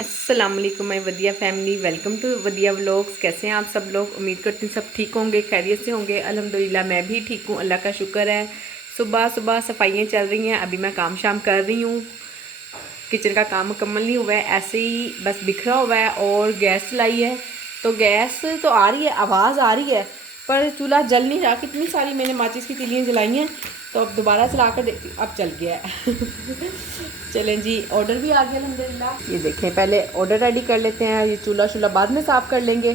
अस्सलाम वालेकुम माय वदिया फैमिली, वेलकम टू वदिया व्लॉग्स। कैसे हैं आप सब लोग? उम्मीद करती हूँ सब ठीक होंगे, खैरियत से होंगे। अल्हम्दुलिल्लाह मैं भी ठीक हूँ, अल्लाह का शुक्र है। सुबह सुबह सफाइयाँ चल रही हैं, अभी मैं काम शाम कर रही हूँ। किचन का काम मुकम्मल नहीं हुआ है, ऐसे ही बस बिखरा हुआ है। और गैस चलाई है तो गैस तो आ रही है, आवाज़ आ रही है, पर चूल्हा जल नहीं रहा। कितनी सारी मैंने माचिस की तिलियाँ जलाई हैं, तो अब दोबारा चला कर देखती, अब चल गया है। चलें जी, ऑर्डर भी आ गया अल्हम्दुलिल्लाह। ये देखें, पहले ऑर्डर रेडी कर लेते हैं, ये चूल्हा शूल्हा बाद में साफ़ कर लेंगे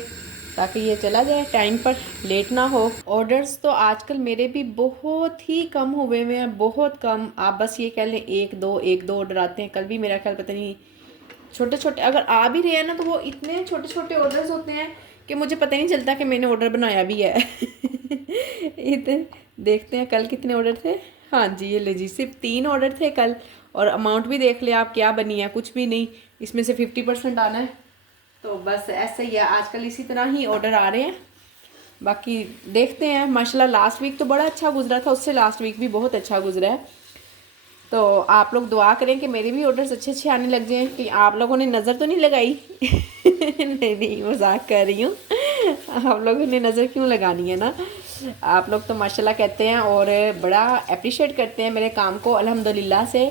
ताकि ये चला जाए टाइम पर, लेट ना हो। ऑर्डर्स तो आजकल मेरे भी बहुत ही कम हुए हुए हैं, बहुत कम। आप बस ये कह लें एक दो ऑर्डर आते हैं। कल भी मेरा ख्याल पता नहीं, छोटे छोटे अगर आ भी रहे हैं ना, तो वो इतने छोटे छोटे ऑर्डर्स होते हैं कि मुझे पता ही नहीं चलता कि मैंने ऑर्डर बनाया भी है। इतने देखते हैं कल कितने ऑर्डर थे। हाँ जी, ये ले जी, सिर्फ 3 ऑर्डर थे कल। और अमाउंट भी देख ले आप, क्या बनी है, कुछ भी नहीं। इसमें से 50% आना है। तो बस ऐसे ही है आजकल, इसी तरह ही ऑर्डर आ रहे हैं। बाकी देखते हैं। माशाल्लाह लास्ट वीक तो बड़ा अच्छा गुजरा था, उससे लास्ट वीक भी बहुत अच्छा गुजरा है। तो आप लोग दुआ करें कि मेरे भी ऑर्डर्स अच्छे अच्छे आने लग जाएं। कि आप लोगों ने नज़र तो नहीं लगाई? नहीं नहीं, मजाक कर रही हूँ। आप लोगों ने नज़र क्यों लगानी है ना। आप लोग तो माशाल्लाह कहते हैं और बड़ा अप्रिशिएट करते हैं मेरे काम को, अल्हम्दुलिल्लाह से,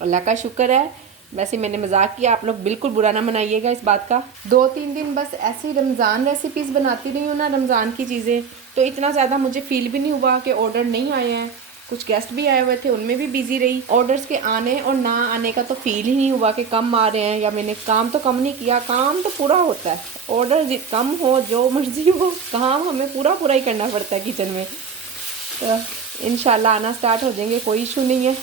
अल्लाह का शुक्र है। वैसे मैंने मजाक किया, आप लोग बिल्कुल बुरा ना मनाइएगा इस बात का। 2-3 दिन बस ऐसे ही रमज़ान रेसिपीज़ बनाती रही हूँ ना, रमज़ान की चीज़ें, तो इतना ज़्यादा मुझे फील भी नहीं हुआ कि ऑर्डर नहीं आए हैं। कुछ गेस्ट भी आए हुए थे, उनमें भी बिजी रही। ऑर्डर्स के आने और ना आने का तो फील ही नहीं हुआ कि कम आ रहे हैं, या मैंने काम तो कम नहीं किया। काम तो पूरा होता है, ऑर्डर कम हो जो मर्जी हो, काम हमें पूरा पूरा ही करना पड़ता है किचन में। तो इंशाल्लाह आना स्टार्ट हो जाएंगे, कोई इशू नहीं है।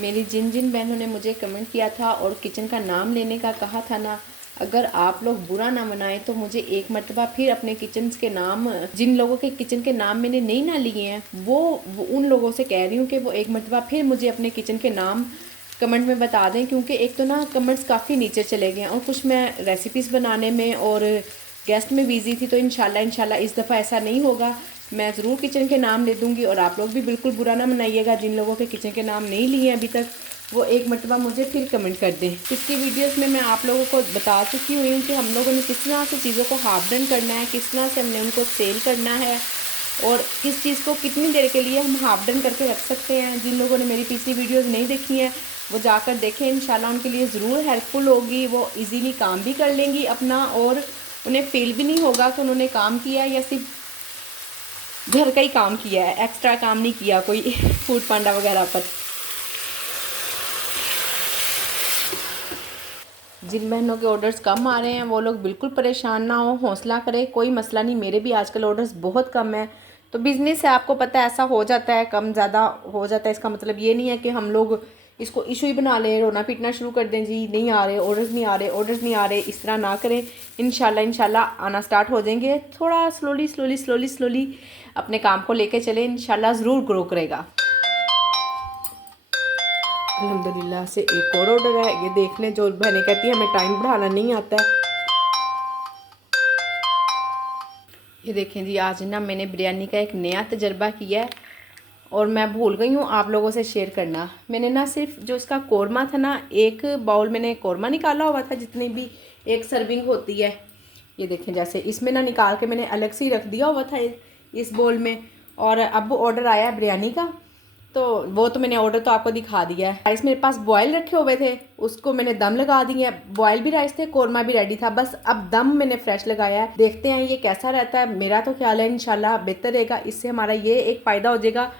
मेरी जिन जिन बहनों ने मुझे कमेंट किया था और किचन का नाम लेने का कहा था ना, अगर आप लोग बुरा ना मनाएं तो मुझे एक मरतबा फिर अपने किचन के नाम, जिन लोगों के किचन के नाम मैंने नहीं ना लिए हैं, वो उन लोगों से कह रही हूँ कि वो एक मरतबा फिर मुझे अपने किचन के नाम कमेंट में बता दें। क्योंकि एक तो ना कमेंट्स काफ़ी नीचे चले गए हैं, और कुछ मैं रेसिपीज़ बनाने में और गेस्ट में बिजी थी। तो इंशाल्लाह इस दफ़ा ऐसा नहीं होगा। मैं ज़रूर किचन के नाम ले दूँगी, और आप लोग भी बिल्कुल बुरा ना मनाइएगा। जिन लोगों के किचन के नाम नहीं लिए हैं अभी तक, वो एक मरतबा मुझे फिर कमेंट कर दें। पिछली वीडियोस में मैं आप लोगों को बता चुकी हुई हूँ कि हम लोगों ने किस तरह से चीज़ों को हाफ डन करना है, किस तरह से हमने उनको सेल करना है, और किस चीज़ को कितनी देर के लिए हम हाफ डन करके रख सकते हैं। जिन लोगों ने मेरी पिछली वीडियोस नहीं देखी हैं, वो जाकर देखें, इंशाल्लाह उनके लिए ज़रूर हेल्पफुल होगी। वो इजीली काम भी कर लेंगी अपना, और उन्हें फील भी नहीं होगा कि उन्होंने काम किया है या सिर्फ घर का ही काम किया है, एक्स्ट्रा काम नहीं किया कोई फूड पांडा वगैरह पर। जिन बहनों के ऑर्डर्स कम आ रहे हैं वो लोग बिल्कुल परेशान ना हो, हौसला करें, कोई मसला नहीं। मेरे भी आजकल ऑर्डर्स बहुत कम है। तो बिज़नेस है, आपको पता है, ऐसा हो जाता है, कम ज़्यादा हो जाता है। इसका मतलब ये नहीं है कि हम लोग इसको इशू ही बना लें, रोना पीटना शुरू कर दें, जी नहीं आ रहे ऑर्डर्स, नहीं आ रहे ऑर्डर्स, नहीं आ रहे। इस तरह ना करें। इंशाल्लाह आना स्टार्ट हो जाएंगे। थोड़ा स्लोली अपने काम को लेके चलें, इंशाल्लाह ज़रूर ग्रो करेगा। अल्हम्दुलिल्लाह से एक और ऑर्डर है, ये देख लें। जो बहनें कहती हैं हमें टाइम बढ़ाना नहीं आता है, ये देखें जी, आज ना मैंने बिरयानी का एक नया तजर्बा किया है, और मैं भूल गई हूँ आप लोगों से शेयर करना। मैंने ना सिर्फ जो इसका कौरमा था ना, एक बाउल मैंने कौरमा निकाला हुआ था, जितनी भी एक सर्विंग होती है। ये देखें, जैसे इसमें ना निकाल के मैंने अलग से ही रख दिया हुआ था इस बाउल में। और अब ऑर्डर आया है बिरयानी का, तो वो तो मैंने ऑर्डर तो आपको दिखा दिया है। राइस मेरे पास बॉयल रखे हुए थे, उसको मैंने दम लगा दिए। बॉयल भी राइस थे, कौरमा भी रेडी था, बस अब दम मैंने फ्रेश लगाया है। देखते हैं ये कैसा रहता है। मेरा तो ख्याल है इंशाल्लाह बेहतर रहेगा। इससे हमारा ये एक फ़ायदा हो जाएगा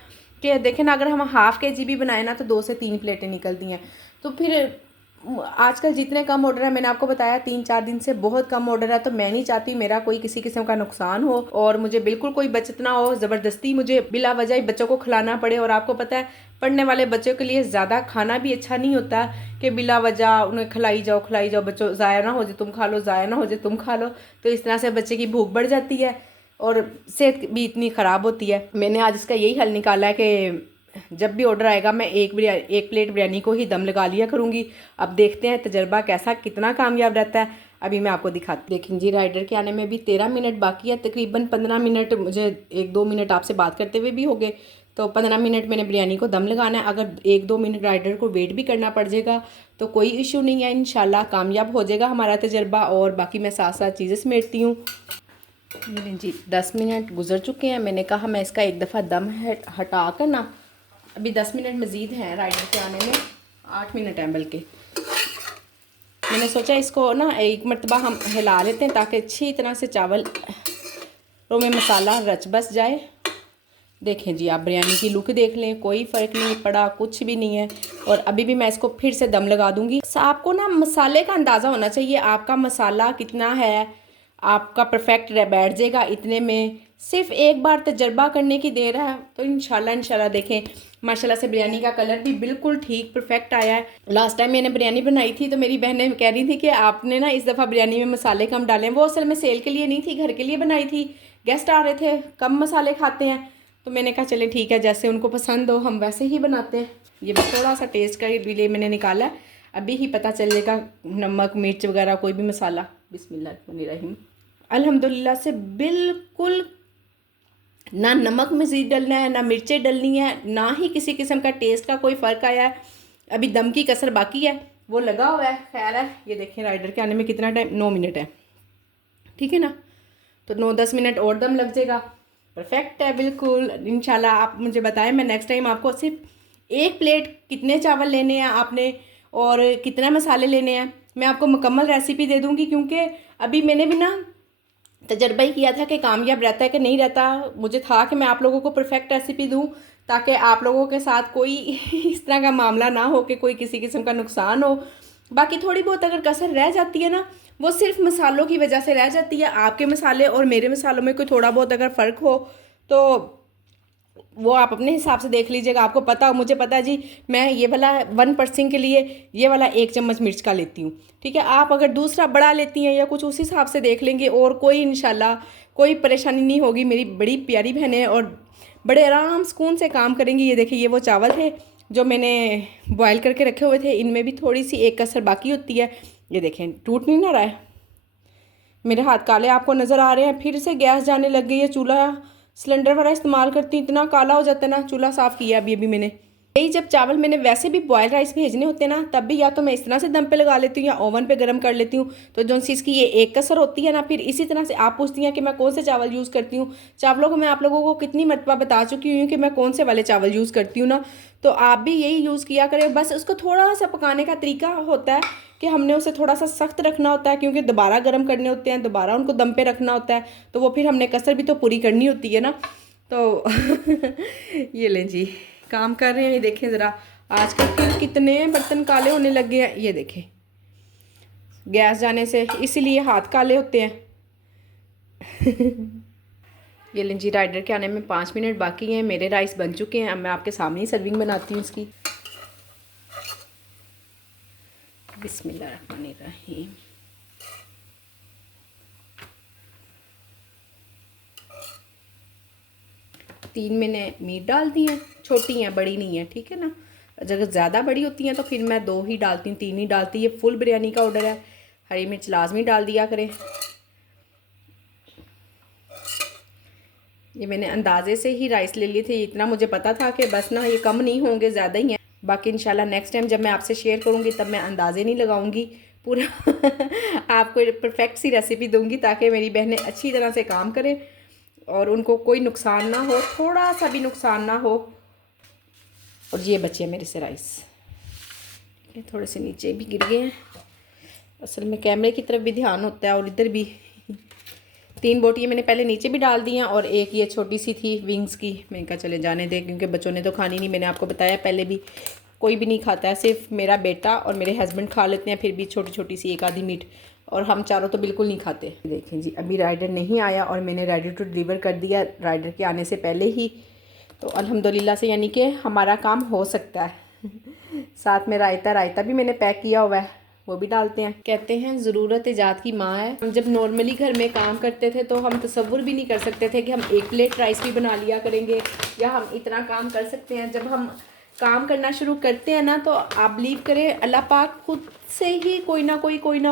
कि देखें ना, अगर हम हाफ़ के जी भी बनाए ना, तो 2 से 3 प्लेटें निकलती हैं। तो फिर आजकल जितने कम ऑर्डर है, मैंने आपको बताया 3-4 दिन से बहुत कम ऑर्डर है। तो मैं नहीं चाहती मेरा कोई किसी किस्म का नुकसान हो, और मुझे बिल्कुल कोई बचत ना हो, ज़बरदस्ती मुझे बिला वजह ही बच्चों को खिलाना पड़े। और आपको पता है, पढ़ने वाले बच्चों के लिए ज़्यादा खाना भी अच्छा नहीं होता कि बिला वजह उन्हें खिलाई जाओ। बच्चों ज़ाया ना हो जाए तुम खा लो, ज़ाया ना हो जाए तुम खा लो। तो इस तरह से बच्चे की भूख बढ़ जाती है और सेहत भी इतनी ख़राब होती है। मैंने आज इसका यही हल निकाला है कि जब भी ऑर्डर आएगा, मैं एक प्लेट बिरयानी को ही दम लगा लिया करूँगी। अब देखते हैं तजर्बा कैसा, कितना कामयाब रहता है। अभी मैं आपको दिखाती। देखें जी, राइडर के आने में भी 13 मिनट बाकी है, तकरीबन 15 मिनट, मुझे 1-2 मिनट आपसे बात करते हुए भी हो गए। तो 15 मिनट मैंने बिरयानी को दम लगाना है। अगर 1-2 मिनट राइडर को वेट भी करना पड़ जाएगा तो कोई इशू नहीं है, इंशाल्लाह कामयाब हो जाएगा हमारा तजर्बा। और बाकी मैं साथ साथ चीज़ें समेटती हूँ। जी 10 मिनट गुजर चुके हैं। मैंने कहा मैं इसका एक दफ़ा दम हटा कर ना, अभी 10 मिनट मज़ीद हैं राइडर के आने में, 8 मिनट हैं बल्कि। मैंने सोचा इसको ना एक मरतबा हम हिला लेते हैं ताकि अच्छी तरह से चावल में मसाला रच बस जाए। देखें जी, आप बिरयानी की लुक देख लें, कोई फ़र्क नहीं पड़ा, कुछ भी नहीं है। और अभी भी मैं इसको फिर से दम लगा दूंगी। आपको ना मसाले का अंदाज़ा होना चाहिए, आपका मसाला कितना है, आपका परफेक्ट बैठ जाएगा इतने में। सिर्फ एक बार तजर्बा करने की देर है, तो इंशाल्लाह देखें माशाल्लाह से बिरयानी का कलर भी बिल्कुल ठीक परफेक्ट आया है। लास्ट टाइम मैंने बिरयानी बनाई थी तो मेरी बहनें कह रही थी कि आपने ना इस दफ़ा बिरयानी में मसाले कम डाले। वो असल में सेल के लिए नहीं थी, घर के लिए बनाई थी। गेस्ट आ रहे थे, कम मसाले खाते हैं, तो मैंने कहा चले ठीक है, जैसे उनको पसंद हो हम वैसे ही बनाते हैं। ये बस थोड़ा सा टेस्ट का लिए मैंने निकाला है, अभी ही पता चलेगा नमक मिर्च वगैरह कोई भी मसाला। बिस्मिल्लाहिर्रहमानिर्रहीम। अल्हम्दुलिल्लाह से बिल्कुल ना नमक मज़ीद डलना है, ना मिर्चें डलनी है, ना ही किसी किस्म का टेस्ट का कोई फ़र्क आया है। अभी दम की कसर बाकी है, वो लगा हुआ है। खैर है, ये देखें राइडर के आने में कितना टाइम, 9 मिनट है, ठीक है ना। तो 9-10 मिनट और दम लग जाएगा, परफेक्ट है बिल्कुल। इंशाल्लाह आप मुझे बताएं, मैं नेक्स्ट टाइम आपको सिर्फ एक प्लेट कितने चावल लेने हैं आपने और कितना मसाले लेने हैं मैं आपको मुकम्मल रेसिपी दे दूंगी। क्योंकि अभी मैंने भी ना तजर्बा ही किया था कि कामयाब रहता है कि नहीं रहता। मुझे था कि मैं आप लोगों को परफेक्ट रेसिपी दूं ताकि आप लोगों के साथ कोई इस तरह का मामला ना हो कि कोई किसी किस्म का नुकसान हो। बाकी थोड़ी बहुत अगर कसर रह जाती है ना, वो सिर्फ मसालों की वजह से रह जाती है। आपके मसाले और मेरे मसालों में कोई थोड़ा बहुत अगर फ़र्क हो तो वो आप अपने हिसाब से देख लीजिएगा। आपको पता, मुझे पता है जी, मैं ये वाला 1% के लिए ये वाला 1 चम्मच मिर्च का लेती हूँ, ठीक है। आप अगर दूसरा बड़ा लेती हैं या कुछ उस हिसाब से देख लेंगे और कोई इंशाल्लाह कोई परेशानी नहीं होगी। मेरी बड़ी प्यारी बहनें और बड़े आराम सुकून से काम करेंगी। ये देखिए, ये वो चावल थे जो मैंने बॉयल करके रखे हुए थे, इनमें भी थोड़ी सी एक कसर बाकी होती है। ये देखें, टूट नहीं ना रहा है। मेरे हाथ काले आपको नज़र आ रहे हैं। फिर से गैस जाने लग गई है। चूल्हा सिलेंडर वाला इस्तेमाल करती हूँ, इतना काला हो जाता है ना। चूल्हा साफ़ किया अभी मैंने। यही जब चावल मैंने वैसे भी बॉयल राइस भेजने होते हैं ना, तब भी या तो मैं इस तरह से दम पे लगा लेती हूँ या ओवन पे गर्म कर लेती हूँ। तो जो चीज़ की ये एक कसर होती है ना, फिर इसी तरह से आप पूछती हैं कि मैं कौन से चावल यूज़ करती हूँ। चावलों को मैं आप लोगों को कितनी मरतबा बता चुकी हूँ कि मैं कौन से वाले चावल यूज़ करती हूँ ना, तो आप भी यही यूज़ किया करें। बस उसको थोड़ा सा पकाने का तरीका होता है कि हमने उसे थोड़ा सा सख्त रखना होता है, क्योंकि दोबारा गर्म करने होते हैं, दोबारा उनको दम पे रखना होता है, तो वो फिर हमने कसर भी तो पूरी करनी होती है ना। तो ये लें जी, काम कर रहे हैं। ये देखें ज़रा, आजकल फिर कितने बर्तन काले होने लग गए हैं। ये देखें, गैस जाने से इसीलिए हाथ काले होते हैं। ये लें जी, राइडर के आने में 5 मिनट बाकी हैं। मेरे राइस बन चुके हैं। अब मैं आपके सामने ही सर्विंग बनाती हूँ इसकी। बिस्मिल्लाहिर्रहमानिर्रहीम। तीन मैंने मीट डाल दी हैं, छोटी हैं, बड़ी नहीं है, ठीक है ना। अगर ज़्यादा बड़ी होती हैं तो फिर मैं 2 ही डालती हूँ, 3 ही डालती। ये फुल बिरयानी का ऑर्डर है। हरी मिर्च लाजमी डाल दिया करें। ये मैंने अंदाजे से ही राइस ले लिए थे, इतना मुझे पता था कि बस ना ये कम नहीं होंगे, ज़्यादा ही हैं। बाकी इंशाल्लाह नेक्स्ट टाइम जब मैं आपसे शेयर करूँगी तब मैं अंदाजे नहीं लगाऊंगी, पूरा आपको परफेक्ट सी रेसिपी दूंगी ताकि मेरी बहनें अच्छी तरह से काम करें और उनको कोई नुकसान ना हो, थोड़ा सा भी नुकसान ना हो। और ये बचे मेरे से राइस, थोड़े से नीचे भी गिर गए हैं। असल में कैमरे की तरफ भी ध्यान होता है और इधर भी। 3 बोटियाँ मैंने पहले नीचे भी डाल दी हैं और एक ये छोटी सी थी विंग्स की, मैंने कहा चले जाने दें क्योंकि बच्चों ने तो खानी नहीं। मैंने आपको बताया पहले भी, कोई भी नहीं खाता है, सिर्फ मेरा बेटा और मेरे हस्बैंड खा लेते हैं, फिर भी छोटी छोटी सी एक आधी मीट, और हम चारों तो बिल्कुल नहीं खाते। देखें जी, अभी राइडर नहीं आया और मैंने राइडर टू डिलीवर कर दिया राइडर के आने से पहले ही। तो अल्हम्दुलिल्लाह से यानी कि हमारा काम हो सकता है। साथ में रायता भी मैंने पैक किया हुआ है, वो भी डालते हैं। कहते हैं ज़रूरत ईजाद की माँ है। हम जब नॉर्मली घर में काम करते थे तो हम तसव्वुर भी नहीं कर सकते थे कि हम 1 प्लेट राइस भी बना लिया करेंगे या हम इतना काम कर सकते हैं। जब हम काम करना शुरू करते हैं ना, तो आप बिलीव करें अल्लाह पाक खुद से ही कोई ना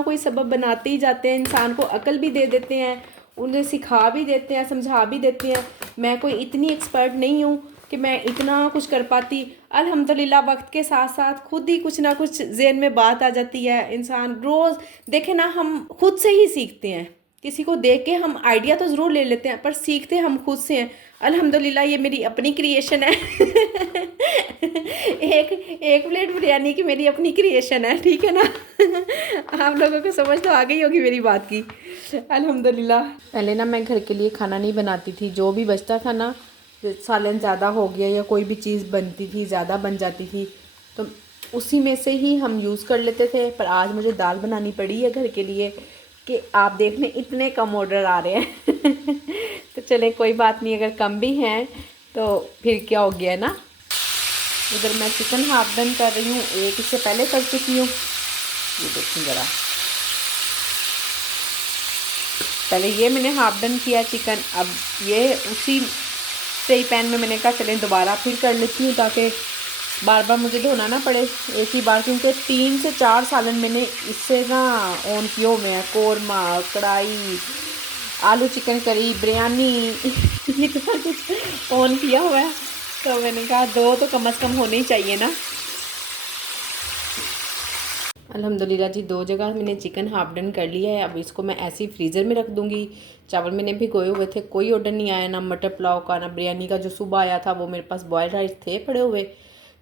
कोई सबब बनाते ही जाते हैं। इंसान को अकल भी दे देते हैं, उन्हें सिखा भी देते हैं, समझा भी देते हैं। मैं कोई इतनी एक्सपर्ट नहीं हूँ, कि मैं इतना कुछ कर पाती। अल्हम्दुलिल्लाह वक्त के साथ साथ खुद ही कुछ ना कुछ ज़हन में बात आ जाती है। इंसान रोज़ देखे ना, हम खुद से ही सीखते हैं। किसी को देख के हम आइडिया तो ज़रूर ले लेते हैं, पर सीखते हम खुद से हैं। अल्हम्दुलिल्लाह ये मेरी अपनी क्रिएशन है। एक प्लेट बिरयानी की मेरी अपनी क्रिएशन है, ठीक है ना। आप लोगों को समझ तो आ गई होगी मेरी बात की। अल्हम्दुलिल्लाह पहले ना मैं घर के लिए खाना नहीं बनाती थी। जो भी बचता था ना, सालन ज़्यादा हो गया या कोई भी चीज़ बनती थी, ज़्यादा बन जाती थी, तो उसी में से ही हम यूज़ कर लेते थे। पर आज मुझे दाल बनानी पड़ी है घर के लिए कि आप देख लें इतने कम ऑर्डर आ रहे हैं। तो चले कोई बात नहीं, अगर कम भी हैं तो फिर क्या हो गया ना। इधर मैं चिकन हाफ डन कर रही हूँ, एक इससे पहले कर चुकी हूँ। ये देखें ज़रा, पहले ये मैंने हाफ डन किया चिकन, अब ये उसी से पैन में मैंने कहा चलें दोबारा फिर कर लेती हूँ, ताकि बार बार मुझे धोना ना पड़े एक ही बार। क्योंकि 3 से 4 सालन मैंने इससे ना ऑन किए हुए हैं, कौरमा, कढ़ाई, आलू चिकन करी, बिरयानी, इतना कुछ ऑन किया हुआ है। तो मैंने कहा 2 तो कम से कम होने ही चाहिए ना। अल्हम्दुलिल्लाह जी 2 जगह मैंने चिकन हाफ डन कर लिया है। अब इसको मैं ऐसे ही फ्रीज़र में रख दूँगी। चावल मैंने भिगोए हुए थे, कोई ऑर्डर नहीं आया, ना मटर पुलाव का ना बिरयानी का। जो सुबह आया था वो मेरे पास बॉयल्ड राइस थे पड़े हुए,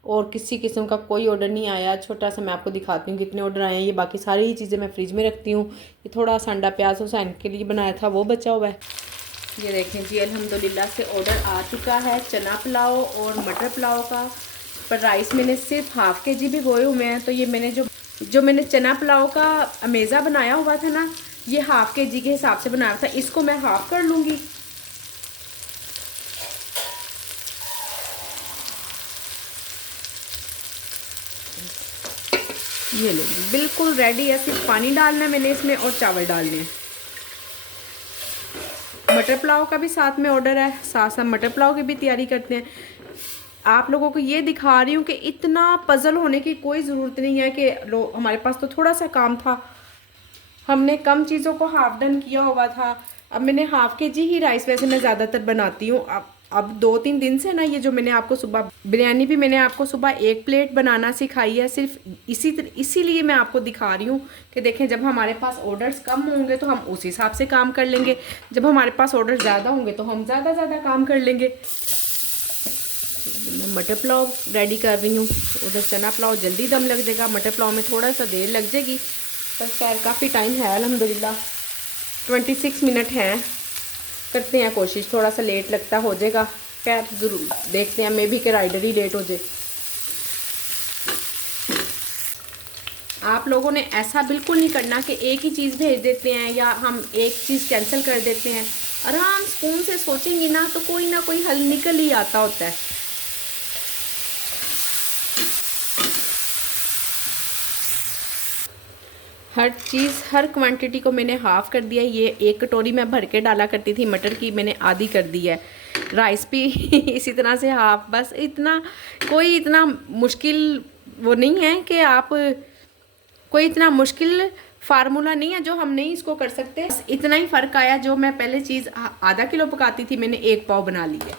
और किसी किस्म का कोई ऑर्डर नहीं आया। छोटा सा मैं आपको दिखाती हूँ कितने ऑर्डर आए हैं। ये बाकी सारी चीज़ें मैं फ्रिज में रखती हूँ। ये थोड़ा संडा प्याज हुसैन के लिए बनाया था वो बचा हुआ है। ये देखें जी अल्हम्दुलिल्लाह से ऑर्डर आ चुका है चना पुलाव और मटर पुलाव का। पर राइस मैंने सिर्फ हाफ़ KG भिगोए हुए हैं। तो ये मैंने जो मैंने चना पुलाव का अमेज़ा बनाया हुआ था ना, ये हाफ़ KG के हिसाब से बनाया था। इसको मैं हाफ़ कर लूँगी। ये लो बिल्कुल रेडी है। सिर्फ पानी डालना है मैंने इसमें और चावल डालने हैं। मटर पुलाव का भी साथ में ऑर्डर है, साथ साथ मटर पुलाव की भी तैयारी करते हैं। आप लोगों को ये दिखा रही हूँ कि इतना पज़ल होने की कोई ज़रूरत नहीं है कि हमारे पास तो थोड़ा सा काम था, हमने कम चीज़ों को हाफ डन किया हुआ था। अब मैंने हाफ़ KG ही राइस वैसे मैं ज़्यादातर बनाती हूँ। अब 2-3 दिन से ना, ये जो मैंने आपको सुबह बिरयानी भी मैंने आपको सुबह 1 प्लेट बनाना सिखाई है, सिर्फ इसीलिए मैं आपको दिखा रही हूँ कि देखें जब हमारे पास ऑर्डर्स कम होंगे तो हम उस हिसाब से काम कर लेंगे, जब हमारे पास ऑर्डर ज़्यादा होंगे तो हम ज़्यादा काम कर लेंगे। मैं मटर पुलाव रेडी कर रही हूँ, उधर चना पुलाव जल्दी दम लग जाएगा, मटर पुलाव में थोड़ा सा देर लग जाएगी। पर खैर काफ़ी टाइम है अल्हम्दुलिल्लाह, 26 मिनट हैं। करते हैं कोशिश, थोड़ा सा लेट लगता हो जाएगा। खैर ज़रूर देखते हैं, मे भी कि राइडर ही लेट हो जाए। आप लोगों ने ऐसा बिल्कुल नहीं करना कि एक ही चीज़ भेज देते हैं या हम एक चीज़ कैंसिल कर देते हैं। आराम सुकून से सोचेंगे ना तो कोई ना कोई हल निकल ही आता होता है। हर चीज़ हर क्वांटिटी को मैंने हाफ़ कर दिया। ये 1 कटोरी मैं भर के डाला करती थी मटर की, मैंने आधी कर दी है। राइस भी इसी तरह से हाफ़। बस इतना कोई इतना मुश्किल वो नहीं है कि आप, कोई इतना मुश्किल फार्मूला नहीं है जो हम नहीं इसको कर सकते। इतना ही फ़र्क आया, जो मैं पहले चीज़ आधा किलो पकाती थी मैंने 1 पाव बना ली है।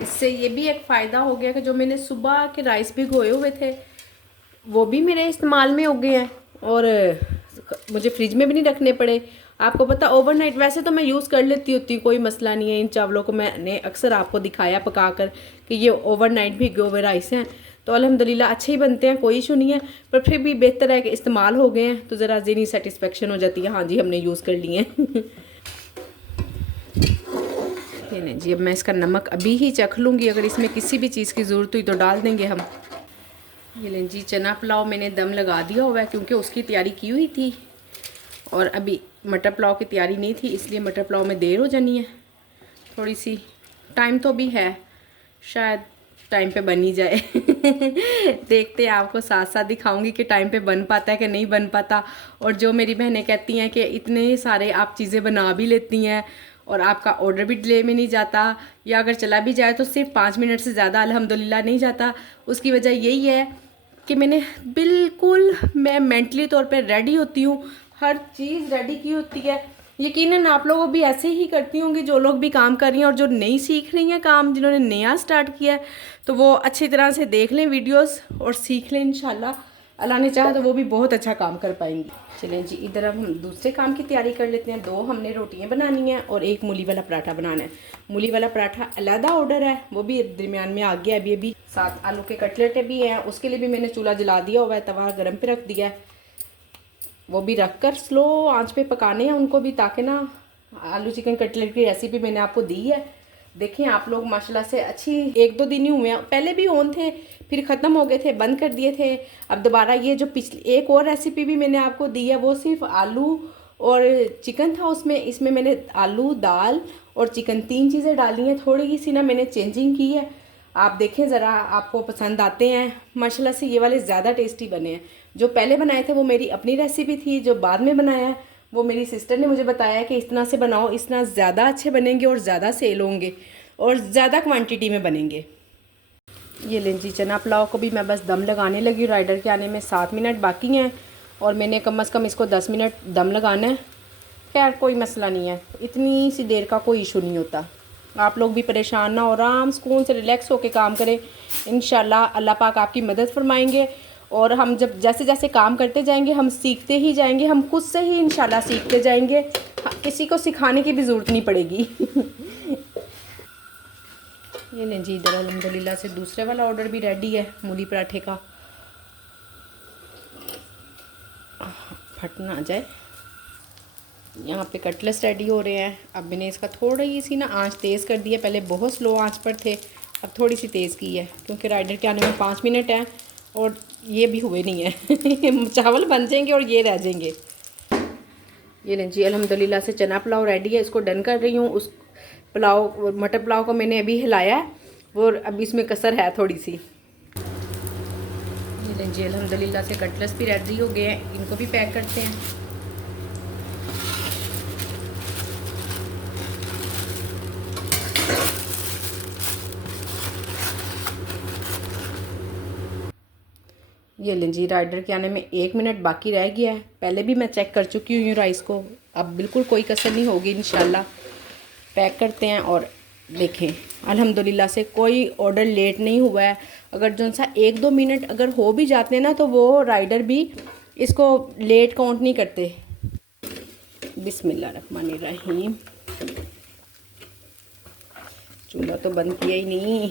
इससे ये भी एक फ़ायदा हो गया कि जो मैंने सुबह के राइस भिगोए हुए थे वो भी मेरे इस्तेमाल में हो गए हैं और मुझे फ्रिज में भी नहीं रखने पड़े। आपको पता ओवरनाइट वैसे तो मैं यूज़ कर लेती होती, कोई मसला नहीं है। इन चावलों को मैंने अक्सर आपको दिखाया पकाकर कि ये ओवरनाइट भिगे हुए राइस हैं, तो अल्हम्दुलिल्लाह अच्छे ही बनते हैं, कोई इशू नहीं है। पर फिर भी बेहतर है कि इस्तेमाल हो गए हैं तो ज़रा ज़हनी सेटिस्फेक्शन हो जाती है, हाँ जी हमने यूज़ कर लिए हैं। ये नहीं जी, अब मैं इसका नमक अभी ही चख लूँगी, अगर इसमें किसी भी चीज़ की ज़रूरत हुई तो डाल देंगे हम। ये लें जी चना पुलाव मैंने दम लगा दिया हुआ है क्योंकि उसकी तैयारी की हुई थी, और अभी मटर पुलाव की तैयारी नहीं थी, इसलिए मटर पुलाव में देर हो जानी है थोड़ी सी। टाइम तो भी है, शायद टाइम पे बन ही जाए। देखते हैं, आपको साथ साथ दिखाऊंगी कि टाइम पे बन पाता है कि नहीं बन पाता। और जो मेरी बहनें कहती हैं कि इतने सारे आप चीज़ें बना भी लेती हैं और आपका ऑर्डर भी डिले में नहीं जाता, या अगर चला भी जाए तो सिर्फ 5 मिनट से ज़्यादा अल्हम्दुलिल्लाह नहीं जाता। उसकी वजह यही है कि मैं मेंटली तौर पे रेडी होती हूँ, हर चीज़ रेडी की होती है। यकीनन आप लोग भी ऐसे ही करती होंगी, जो लोग भी काम कर रही हैं और जो नहीं सीख रही हैं काम, जिन्होंने नया स्टार्ट किया है, तो वो अच्छी तरह से देख लें वीडियोस और सीख लें। इंशाल्लाह अल्लाह ने चाहा तो वो भी बहुत अच्छा काम कर पाएंगी। चलें जी, इधर अब हम दूसरे काम की तैयारी कर लेते हैं। 2 हमने रोटियां बनानी हैं और 1 मूली वाला पराठा बनाना है। मूली वाला पराठा अलहदा ऑर्डर है, वो भी दरमियान में आ गया अभी। साथ आलू के कटलेट भी हैं, उसके लिए भी मैंने चूल्हा जला दिया हुआ है, तवा गर्म पे रख दिया है। वो भी रख कर स्लो आंच पे पकाने हैं उनको भी, ताकि ना आलू चिकन कटलेट की रेसिपी मैंने आपको दी है। देखें आप लोग माशाल्लाह से अच्छी 1-2 दिन ही हुए हैं, पहले भी ऑन थे फिर ख़त्म हो गए थे, बंद कर दिए थे। अब दोबारा ये जो पिछली एक और रेसिपी भी मैंने आपको दी है, वो सिर्फ आलू और चिकन था उसमें। इसमें मैंने आलू, दाल और चिकन 3 चीज़ें डाली हैं। थोड़ी सी ना मैंने चेंजिंग की है, आप देखें ज़रा, आपको पसंद आते हैं। माशाल्लाह से ये वाले ज़्यादा टेस्टी बने हैं। जो पहले बनाए थे वो मेरी अपनी रेसिपी थी, जो बाद में बनाया है वो मेरी सिस्टर ने मुझे बताया कि इस तरह से बनाओ, इस तरह ज़्यादा अच्छे बनेंगे और ज़्यादा सेल होंगे और ज़्यादा क्वांटिटी में बनेंगे। ये लें जी, चना पुलाव को भी मैं बस दम लगाने लगी। राइडर के आने में 7 मिनट बाकी हैं और मैंने कम से कम इसको 10 मिनट दम लगाना है। खैर कोई मसला नहीं है, इतनी सी देर का कोई इशू नहीं होता। आप लोग भी परेशान ना हो, आराम सुकून से रिलैक्स होकर काम करें। इंशाल्लाह अल्लाह पाक आपकी मदद फरमाएंगे और हम जब जैसे जैसे काम करते जाएंगे हम सीखते ही जाएंगे, हम खुद से ही इंशाल्लाह सीखते जाएंगे, किसी को सिखाने की भी ज़रूरत नहीं पड़ेगी। ये लें जी, इधर अल्हम्दुलिल्लाह से दूसरे वाला ऑर्डर भी रेडी है मूली पराठे का। फट ना आ जाए। यहाँ पे कटलेट्स रेडी हो रहे हैं। अब मैंने इसका थोड़ी सी ना आंच तेज़ कर दी है, पहले बहुत स्लो आंच पर थे, अब थोड़ी सी तेज़ की है क्योंकि राइडर के आने में 5 मिनट हैं और ये भी हुए नहीं है। चावल बन जाएंगे और ये रह जाएंगे। ये लें जी, अल्हम्दुलिल्लाह से चना पुलाव रेडी है, इसको डन कर रही हूँ। उस पुलाव मटर पुलाव को मैंने अभी हिलाया है और अभी इसमें कसर है थोड़ी सी। ये लें जी, अल्हम्दुलिल्लाह से कटलेट्स भी रेडी हो गए हैं, इनको भी पैक करते हैं। ये लें जी, राइडर के आने में 1 मिनट बाकी रह गया है। पहले भी मैं चेक कर चुकी हूँ राइस को, अब बिल्कुल कोई कसर नहीं होगी इंशाल्लाह। पैक करते हैं और देखें अल्हम्दुलिल्लाह से कोई ऑर्डर लेट नहीं हुआ है। अगर जो सा 1-2 मिनट अगर हो भी जाते हैं ना, तो वो राइडर भी इसको लेट काउंट नहीं करते। बिस्मिल्लाहिर्रहमानिर्रहीम। चूल्हा तो बंद किया ही नहीं।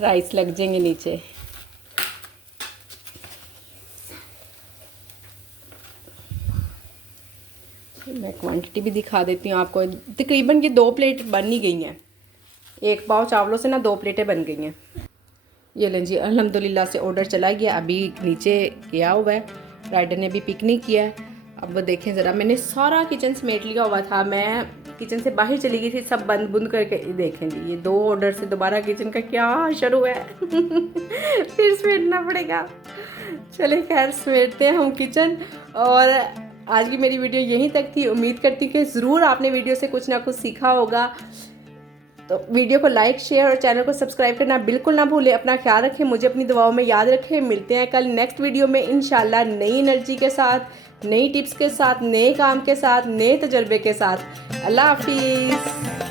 राइस लग जाएंगे नीचे। मैं क्वांटिटी भी दिखा देती हूँ आपको। तकरीबन ये 2 प्लेट बन ही गई हैं, 1 पाव चावलों से ना 2 प्लेटें बन गई हैं। ये लें जी, अल्हम्दुलिल्लाह से ऑर्डर चला गया, अभी नीचे गया हुआ है, राइडर ने भी पिक नहीं किया है। अब वो देखें ज़रा, मैंने सारा किचन समेट लिया हुआ था, मैं किचन से बाहर चली गई थी सब बंद बुंद करके। देखें जी, ये 2 ऑर्डर से दोबारा किचन का क्या शुरू है। फिर समेटना पड़ेगा। चले खैर, समेटते हैं हम किचन। और आज की मेरी वीडियो यहीं तक थी। उम्मीद करती कि ज़रूर आपने वीडियो से कुछ ना कुछ सीखा होगा। तो वीडियो को लाइक, शेयर और चैनल को सब्सक्राइब करना बिल्कुल ना भूलें। अपना ख्याल रखें, मुझे अपनी दुआओं में याद रखें। मिलते हैं कल नेक्स्ट वीडियो में इंशाल्लाह, नई एनर्जी के साथ, नई टिप्स के साथ, नए काम के साथ, नए तजर्बे के साथ। अल्लाह हाफिज़।